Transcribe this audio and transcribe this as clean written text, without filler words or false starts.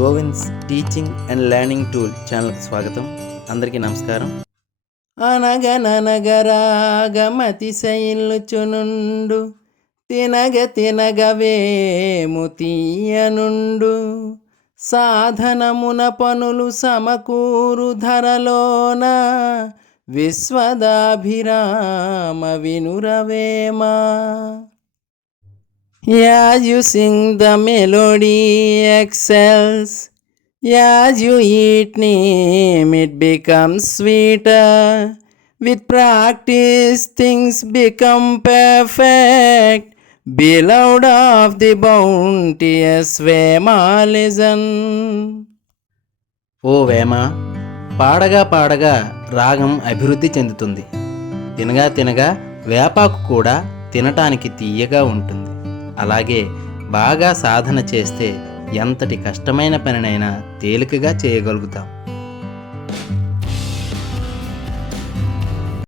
Govind's teaching and learning tool ఛానల్కి స్వాగతం. అందరికీ నమస్కారం. అనగననగరాగమతి శైలుచునుండు తినగ తినగవేము తీయనుండు సాధనమున పనులు సమకూరు ధరలోన విశ్వదాభిరామ వినురవేమా. As you sing the melody excels, as you eat name it becomes sweeter. With practice things become perfect. Beloved of the bounteous Vema, listen. ఓ వేమ, పాడగా పాడగా రాగం అభివృద్ధి చెందుతుంది. తినగా తినగా వేపాకు కూడా తినటానికి తీయగా ఉంటుంది. అలాగే బాగా సాధన చేస్తే ఎంతటి కష్టమైన పనినైనా తేలికగా చేయగలుగుతాం.